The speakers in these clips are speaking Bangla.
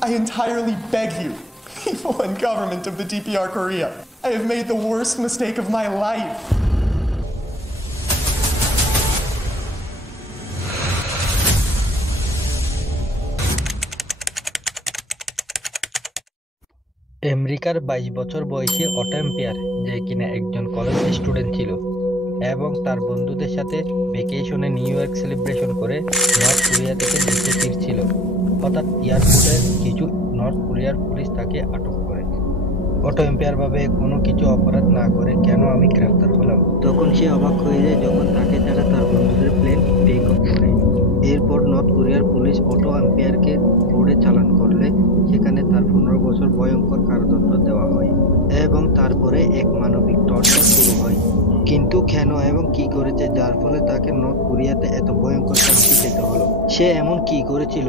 I entirely beg you, people and government of the DPR Korea. I have made the worst mistake of my life. আমেরিকার ২২ বছর বয়সী অটো এম্পিয়ার, যে কিনা একজন কলেজ স্টুডেন্ট ছিল এবং তার বন্ধুদের সাথে ভ্যাকেশনে নিউ ইয়র্ক সেলিব্রেশন করে নর্থ কোরিয়া থেকে দেশে ফিরছিল। হঠাৎ এয়ারপোর্টে কিছু নর্থ কোরিয়ার পুলিশ তাকে আটক করে। অটো এম্পিয়ার ভাবে কোনো কিছু অপরাধ না করে কেন আমি গ্রেফতার হলাম। তখন সে অবাক হয়ে যায় যখন তাকে ছাড়া তার বন্ধুদের প্লেন টেক অফ করে। এরপর নর্থ কোরিয়ার পুলিশ অটো এম্পিয়ারকে রোডে চালান করলে সেখানে তার 15 বছর ভয়ঙ্কর কারাদণ্ড দেওয়া হয় এবং তারপরে এক মানবিক টর্চার শুরু হয়। কিন্তু কেন এবং কি করেছে যার ফলে তাকে নর্থ কোরিয়াতে এত ভয়ঙ্কর শাস্তি পেতে হলো? সে এমন কি করেছিল?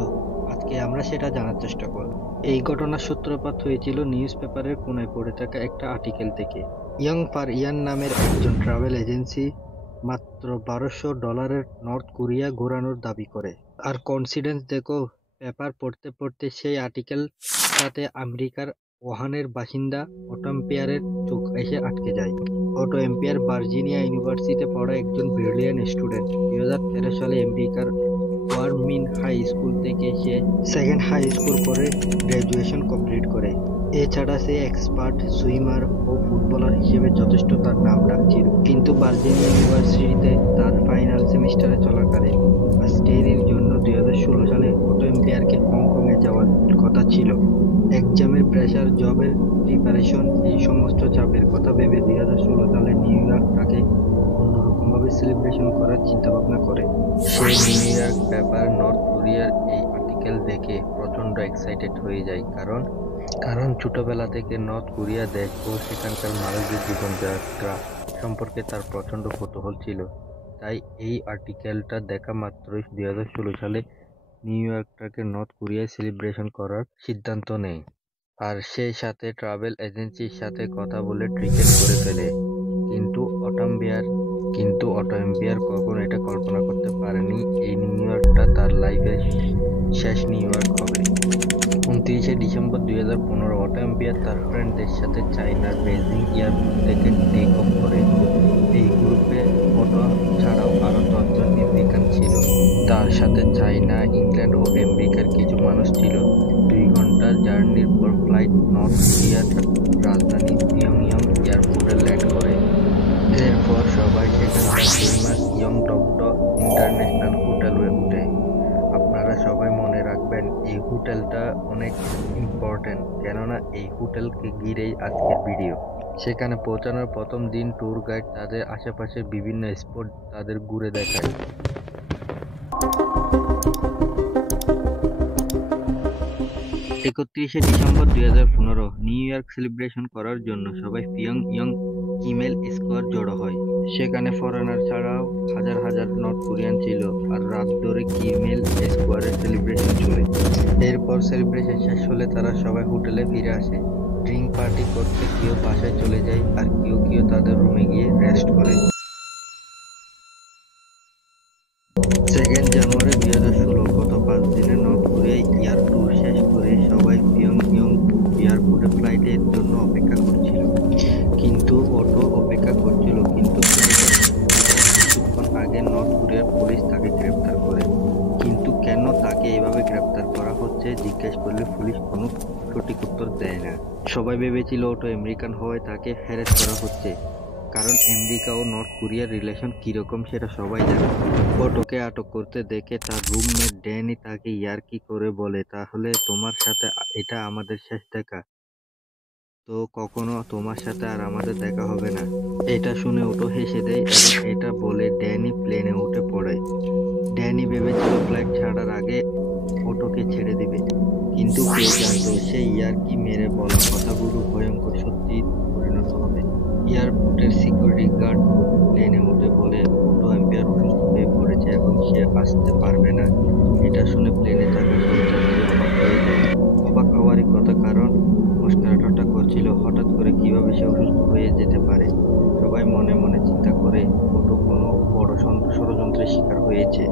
আজকে আমরা সেটা জানার চেষ্টা করব। এই ঘটনার সূত্রপাত হয়েছিল নিউজ পেপারের কোনায় পড়ে থাকা একটা আর্টিকেল থেকে। ইয়ং ফার ইয়ান নামের একজন ট্রাভেল এজেন্সি মাত্র $1200 নর্থ কোরিয়া ঘোরানোর দাবি করে। আর কনসিডেন্স দেখো, পেপার পড়তে পড়তে সেই আর্টিকেলটাতে আমেরিকার ওহানের বাসিন্দা অটো এম্পিয়ারের চোখ এসে আটকে যায়। অটো এম্পিয়ার ভার্জিনিয়া ইউনিভার্সিটিতে পড়া একজন ব্রিলিয়ান্ট স্টুডেন্ট। 2013 সালে আমেরিকার ওয়ারমিন হাই স্কুল থেকে সে সেকেন্ড হাই স্কুল পরে গ্র্যাজুয়েশন কমপ্লিট করে। এছাড়া সে এক্সপার্ট সুইমার ও ফুটবলার হিসেবে যথেষ্ট তার নাম রাখছিল। কিন্তু ভার্জিনিয়া ইউনিভার্সিটিতে তার ফাইনাল সেমিস্টারে চলাকালীন স্টাডির জন্য 2016 সালে অটো এম্পিয়ারকে হংকংয়ে যাওয়ার কথা ছিল। এক্সামের প্রেশার, জবের প্রিপারেশন, এই সমস্ত চাপের কথা ভেবে 2016 সালে নিউ ইয়র্কটাকে অন্যরকমভাবে সেলিব্রেশন করার চিন্তাভাবনা করে। সে নিউ ইয়র্ক পেপার নর্থ কোরিয়ার এই আর্টিকেল দেখে প্রচণ্ড এক্সাইটেড হয়ে যায়, কারণ ছোটবেলা থেকে নর্থ কোরিয়া দেশ ও সেখানকার মানুষদের জীবনযাত্রা সম্পর্কে তার প্রচণ্ড কৌতূহল ছিল। তাই এই আর্টিকেলটা দেখা মাত্রই 2016 সালে নিউ ইয়র্কটাকে নর্থ কোরিয়ায় সেলিব্রেশন করার সিদ্ধান্ত নেয়। আর সেই সাথে ট্রাভেল এজেন্সির সাথে কথা বলে টিকেট করে ফেলে। কিন্তু অটো এম্পিয়ার কখনো এটা কল্পনা করতে পারেনি এই নিউ ইয়র্কটা তার লাইফের শেষ নিউ ইয়র্ক হবে। 29 ডিসেম্বর 2015 অটো এম্পিয়ার তার ফ্রেন্ডদের সাথে চায়নার বেজিং এয়ারপোর্ট থেকে টেক অফ করে। এই গ্রুপে অটো ছাড়াও আরো 10 জন আমেরিকান ছিল। তার সাথে চায়না, ইংল্যান্ড ও আমেরিকার কিছু মানুষ ছিল। 2 ঘন্টার জার্নির পর ফ্লাইট নর্থ কোরিয়ার রাজধানী পিয়ংইয়ং এয়ারপোর্টে ল্যান্ড করে। এরপর সবাই সেখানকার ফেমাস ইয়ংডকড ইন্টারন্যাশনাল হোটেলে উঠে। আপনারা সবাই মনে রাখবেন এই হোটেলটা অনেক ইম্পর্টেন্ট, কেননা এই হোটেলকে ঘিরেই আজকের ভিডিও। সেখানে পৌঁছানোর প্রথম দিন ট্যুর গাইড তাদের আশেপাশের বিভিন্ন স্পট তাদের ঘুরে দেখায়। 31 ডিসেম্বর 2015 নিউ ইয়র্ক সেলিব্রেশন করার জন্য সবাই পিয়ংইয়ং ইমেল স্কোয়ার জড়ো হয়। সেখানে ফরেনার ছাড়াও হাজার হাজার নর্থ কোরিয়ান ছিল। আর রাত ধরে কিমেল স্কোয়ারের সেলিব্রেশন চলে। এরপর সেলিব্রেশন শেষ হলে তারা সবাই হোটেলে ফিরে আসে। ড্রিঙ্ক পার্টি করতে কেউ বাসায় চলে যায় আর কেউ তাদের রুমে গিয়ে রেস্ট করে। 2 জানুয়ারি 2016 গত 5 দিনে নর্থ কোরিয়ায় এয়ার ট্যুর শেষ করে সবাই পিয়ংইয়ং এয়ারপোর্টে ফ্লাইটের জন্য অপেক্ষা করছিল। কিন্তু অটো অপেক্ষা করছিল, কিন্তু কিছুক্ষণ আগে নর্থ কোরিয়ার পুলিশ তাকে গ্রেফতার করে। কিন্তু কেন তাকে এভাবে গ্রেফতার করা হচ্ছে জিজ্ঞেস করলে পুলিশ কোনো সঠিক উত্তর দেয় না। সবাই ভেবেছিল অটো আমেরিকান হওয়ায় তাকে হ্যারাস করা হচ্ছে, কারণ আমেরিকা ও নর্থ কোরিয়ার রিলেশন কিরকম সেটা সবাই জানে। অটোকে আটক করতে দেখে তার রুমমেট ড্যানি তাকে ইয়ার্কি করে বলে, তাহলে তোমার সাথে এটা আমাদের শেষ দেখা, তো কখনো তোমার সাথে আর আমাদের দেখা হবে না। এটা শুনে অটো হেসে দেয় এবং এটা বলে ড্যানি প্লেনে উঠে পড়ে। ড্যানি ভেবেছিল ফ্লাইট ছাড়ার আগে অটোকে ছেড়ে দিবে, কিন্তু কে জানতো সেই ইয়ার্কি মেরে বলা কথাগুলো ভয়ঙ্কর সত্যি পরিণত হবে। এয়ারপোর্টের সিকিউরিটি গার্ড প্লেনে উঠে বলে অটো এম্পিয়ার অসুস্থ হয়ে পড়েছে এবং সে আসতে পারবে না। এটা শুনে প্লেনে থাকা সব যাত্রী অবাক হয়ে যায়। অবাক হওয়ারই কথা, কারণ মস্করা ঠাট্টা করছিল হঠাৎ করে কিভাবে সে অসুস্থ হয়ে যেতে পারে। সবাই মনে মনে চিন্তা করে অটো কোনো বড় ষড়যন্ত্রের শিকার হয়েছে।